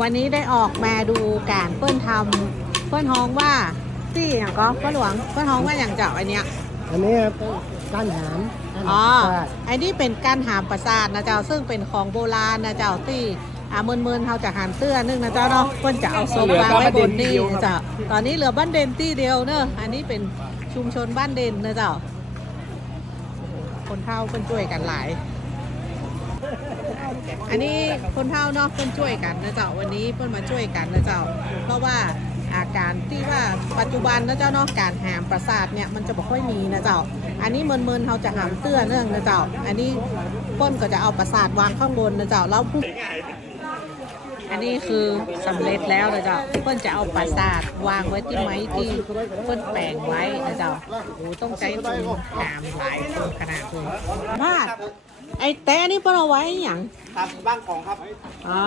วันนี้ได้ออกมาดูการเปิ้นทำเปิ้นฮ้องว่าที่อย่างก็เปิ้นหลวงเปิ้นฮ้องว่าอย่างเจ้าอันเนี้ยอันนี้เป็นก้านหามก้านหามอ๋อใช่อันนี้เป็นการหามประสาทนะเจ้าซึ่งเป็นของโบราณนะเจ้าที่อ่าเมินเมินๆเขาจะหันเตื้อนึงนะเจ้าเนาะเพิ่นจะเอาศพวางไว้บนนี่นะเจ้าตอนนี้เหลือบ้านเด่นที่เดียวเนอะอันนี้เป็นชุมชนบ้านเด่นนะเจ้าคนเฒ่าเพิ่นช่วยกันหลาย อันนี้คนเฒ่าเนาะเพิ่นช่วยกันนะเจ้าวันนี้เพิ่นมาช่วยกันนะเจ้า เพราะว่าอาการที่ว่าปัจจุบันนะเจ้าเนาะการหามประสาทเนี่ยมันจะบ่ค่อยมีนะเจ้า อันนี้เมินเมินเขาจะหามเตื้อเนื่องนะเจ้า อันนี้เพิ่นก็จะเอาประสาทวางข้างบนนะเจ้าแล้วผู้ อันนี้คือสำเร็จแล้วนะเจ้าเพิ่นจะเอาประสาทวางไว้ที่ไม้ที่เพิ่นแปลงไว้นะเจ้าโอ้ต้องใช้คนหามหลายคนขนาดเลยพาดไอ้แต่อันนี้เพิ่นเอาไว้อหย่างครับบ้านของครับอ่า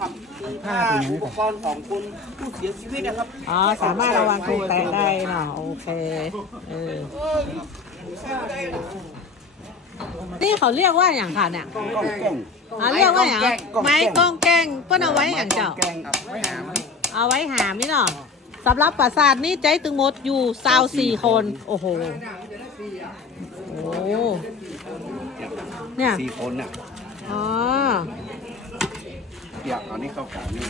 ครับคือถ้าอุปกรณ์ของคุณผู้เสียชีวิตนะครับอ๋อสามารถระวังตกแต่ได้เนาะโอเคเออ นี่เขาเรียกว่าอย่างค่ะเนี่ยกล้องแกงอ๋อเรียกว่าอย่างไม้กองแกงเพิ่นเอาไว้อย่างเจ้า แกงครับไม่หามเอาไว้หามิเนาะสำหรับปราสาทนี่ใจตึงหมดอยู่ซาวสี่คน โอ้โหโอ้เนี่ยสี่คนน่ะอ๋ออยากเอานี่เข้ากลางนี่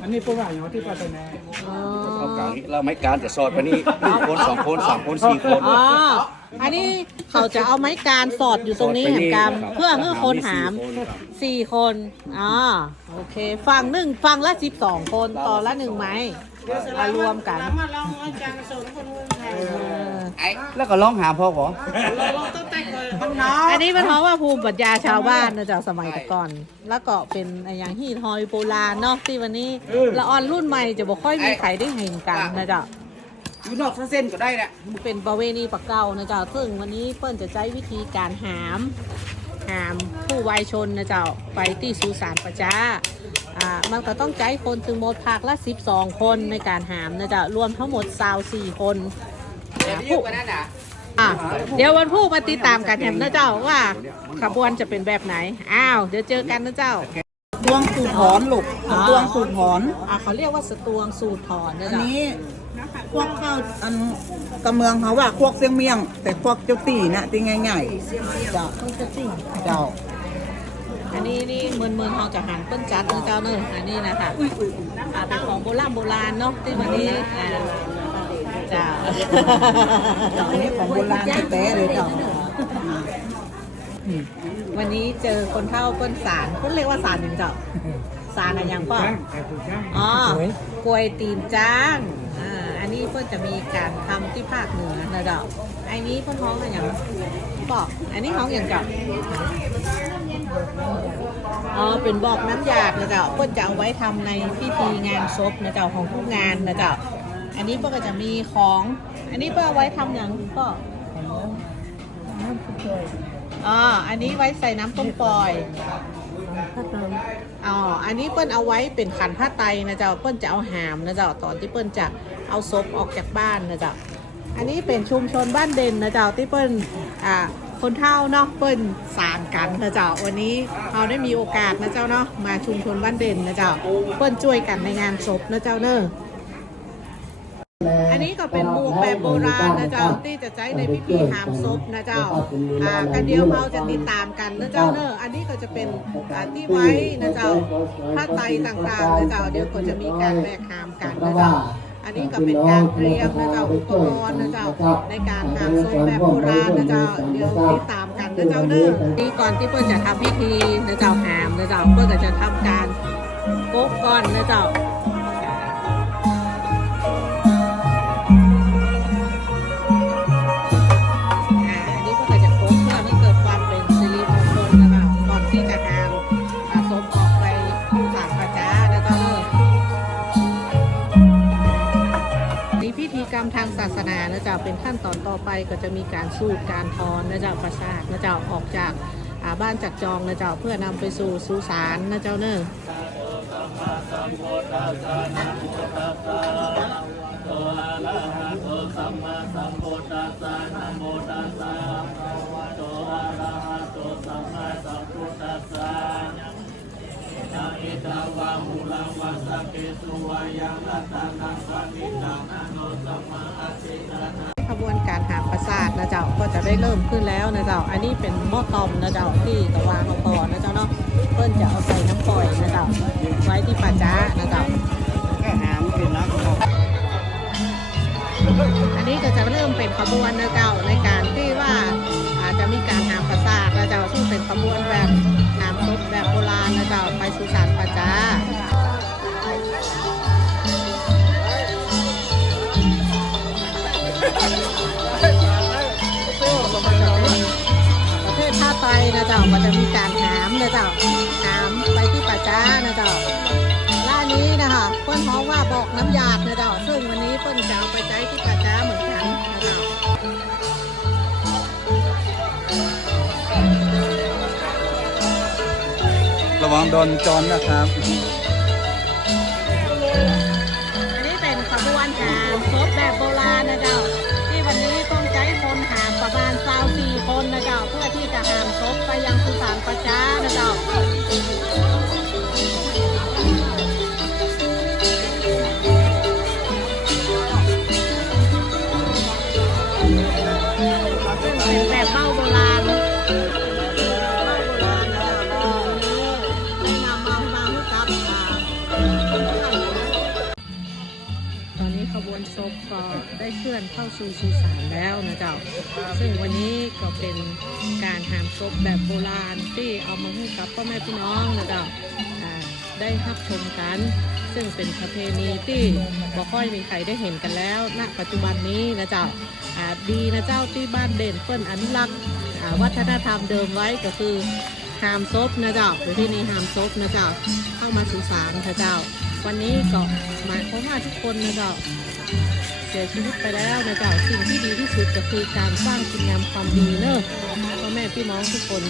อันนี้ประวัติของที่ปัตตานีอ๋อเข้ากลางนี่เราไม่การจะสอดไปนี่หนึ่งคนสองคนสามคนสี่คนอ๋อ อันนี้เขาจะเอาไม้การสอดอยู่ตรงนี้เห็นกรรมเพื่อให้คนหามสี่คนอ๋อโอเคฟังหนึ่งฟังละสิบสองคนต่อละหนึ่งไม้มารวมกันเออแล้วก็ร้องหาพ่อขออันนี้เป็นเพราะว่าภูมิปัญญาชาวบ้านนะจากสมัยแต่ก่อน แล้วก็เป็นอย่างฮีทอยโบราณเนาะที่วันนี้ละออนรุ่นใหม่จะบอกค่อยมีใครได้เห็นกันนะจ๊ะ อยู่นอกเส้นก็ได้แหละเป็นประเวณีปักเก่านะจ๊ะซึ่งวันนี้เปิ้ลจะใช้วิธีการหาม หามผู้วัยชนนะเจ้าไปที่สุสานประจาอ่ามันก็ต้องใจคนถึงหมดภาคละ 12 คนในการหามนะเจ้ารวมทั้งหมด24คนอ่าผู้อะเดี๋ยววันผู้มาติดตามกันแถมนะเจ้าว่าขบวนจะเป็นแบบไหน อ้าวเดี๋ยวเจอกันนะเจ้าตวงสูตรถอนลูกอ๋อตวงสูตรถอนอะเขาเรียกว่าสตวงสูตรถอนนะอันเจ้า นี้ พวกข้าวอันกำเมืองเขาว่าพวกเสียงเมียง แต่พวกเจ้าตีนะที่ง่ายๆเจ้าเจ้าอันนี้นี่เมือนเมือนๆเขาจะหันเปิ้นจัดนะเจ้าเนอะอันนี้นะคะอ่าเป็นของโบราณโบราณเนาะที่วันนี้อ่าเจ้าอันนี้ของโบราณแท้ๆเลยเจ้าวันนี้เจอคนเฒ่าเปิ้นสารเปิ้นเรียกว่าสารอย่างเจ้าสารอะไรอย่างเปล่าอ๋อกล้วยตีนจ้าง อ่อนจะมีการทำที่ภาคเหนือนะเจ้าอันนี้เปิ้นท้องอะไรอย่างบอกอันนี้ท้องอย่างเจ้าอ๋อเป็นบอกน้ำยาดนะเจ้าเปิ้นจะเอาไว้ทำในพิธีงานศพนะเจ้าของทุกงานนะเจ้าอันนี้เปิ้นก็จะมีของ อันนี้เปิ้นเอาไว้ทำอย่างก็อ๋อ อันนี้ไว้ใส่น้ำต้มปล่อย อ๋อ อันนี้เปิ้ลเอาไว้เป็นขันผ้าไตรนะเจ้า เปิ้ลจะเอาหามนะเจ้าตอนที่เปิ้ลจะ เอาศพออกจากบ้านนะเจ้าอันนี้เป็นชุมชนบ้านเด่นนะเจ้าที่เปิ้ลอ่าคนเท่าเนาะเปิ้ลสางกันนะเจ้าวันนี้เราได้มีโอกาสนะเจ้าเนาะมาชุมชนบ้านเด่นนะเจ้าเปิ้ลช่วยกันในงานศพนะเจ้าเนอะอันนี้ก็เป็นหมูกแบบโบราณนะเจ้าที่จะใช้ในพิธีหามศพนะเจ้าอ่ากันเดียวเราจะติดตามกันนะเจ้าเนอะอันนี้ก็จะเป็นอ่าที่ไว้นะเจ้าผ้าไตต่างๆนะเจ้าเดี๋ยวก็จะมีการแบกหามกันนะเจ้า อันนี้ก็เป็นการเตรียมนะเจ้าอุปกรณ์นะเจ้าในการหามศพแบบโบราณนะเจ้าเดี๋ยวติดตามกันนะเจ้าเนอะนี่ก่อนที่เพื่อนจะทำพิธีนะเจ้าหามนะเจ้าเพื่อนก็จะทำการโกกก่อนนะเจ้า ทางศาสนานะเจ๊ะเป็นขั้นตอนต่อไปก็จะมีการสูดการทอนนะเจ๊ะประสาทนะจ๊ะออกจากาบ้านจักจองนะเจ๊ะเพื่อนำไปสู่สุสานนะเจ้าเนอะ อขบวนการหาประสาทนะเจ้าก็จะได้เริ่มขึ้นแล้วนะเจ้า อันนี้เป็นหม้อตอมนะเจ้าที่ตะวางเอาก่อนะเจ้าเนาะเพิ่นจะเอาใส่น้ำปล่อยนะเจ้าไว้ที่ป่าจ้านะเจ้าแค่หามเป็นนักอันนี้ก็จะเริ่มเป็นขบวนนะเจ้าในการที่ว่าอาจจะมีการหาประสาทนะเจ้าซึ่งเป็นขบวนแบบ แบบโบราณนะเจ้าไปสุสานป่าจ้าประเทศท่าไตนะเจ้าก็จะมีการหามนะเจ้าหามไปที่ป่าจ้านะเจ้าล่านนี้นะคะเปิ้นฮ้องว่าบอกน้ำยาดนะเจ้าซึ่งวันนี้เปิ้นจะเอาไปใช้ที่ป่าจ้าเหมือน องโดนจอนนะครับ อันนี้เป็นขบวนหามครบแบบโบราณนะเจ้า ที่วันนี้ต้องใช้คนหามประมาณสาวสี่คนนะเจ้า เพื่อที่จะหามครบไปยังสุสานประจ้านะ วนศพก็ได้เคลื่อนเข้าสู่สุสานแล้วนะเจ้า ซึ่งวันนี้ก็เป็นการหามศพแบบโบราณที่เอามาให้กับพ่อแม่พี่น้องนะเจ้าได้รับชมกัน ซึ่งเป็นประเพณีที่บ่ค่อยมีใครได้เห็นกันแล้วณปัจจุบันนี้นะเจ้าดีนะเจ้าที่บ้านเด่นเปิ้นอนุรักษ์วัฒนธรรมเดิมไว้ก็คือหามศพนะเจ้าประเพณีหามศพนะเจ้าเข้ามาสุสานค่ะเจ้า วันนี้ก็หมายความว่าทุกคนนะเจ้าเสียชีวิตไปแล้วนะเจ้าสิ่งที่ดีที่สุดก็คือการสร้างคุณงามความดีเนอะพ่อแม่พี่น้องทุกคน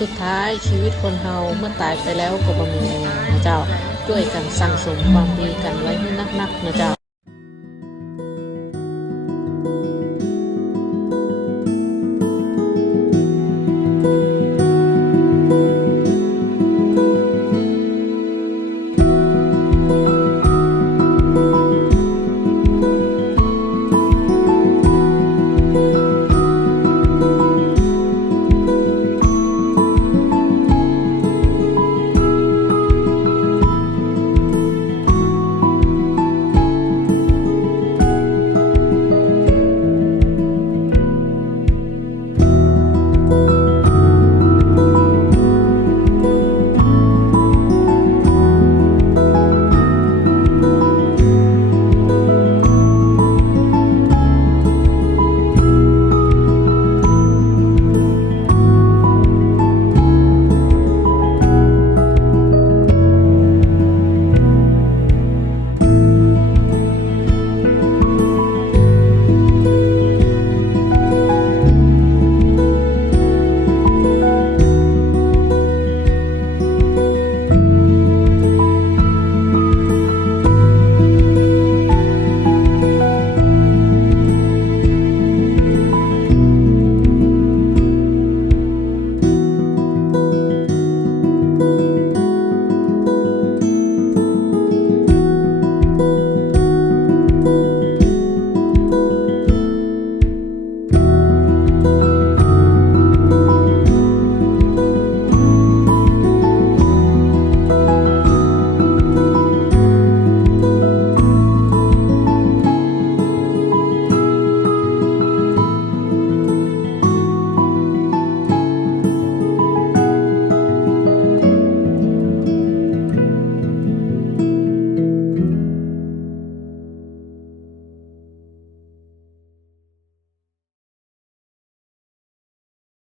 สุดท้ายชีวิตคนเฮาเมื่อตายไปแล้วก็บ่มีอะไรนะเจ้า ช่วยกันสั่งสมความดีกันไว้ให้นักๆนะเจ้า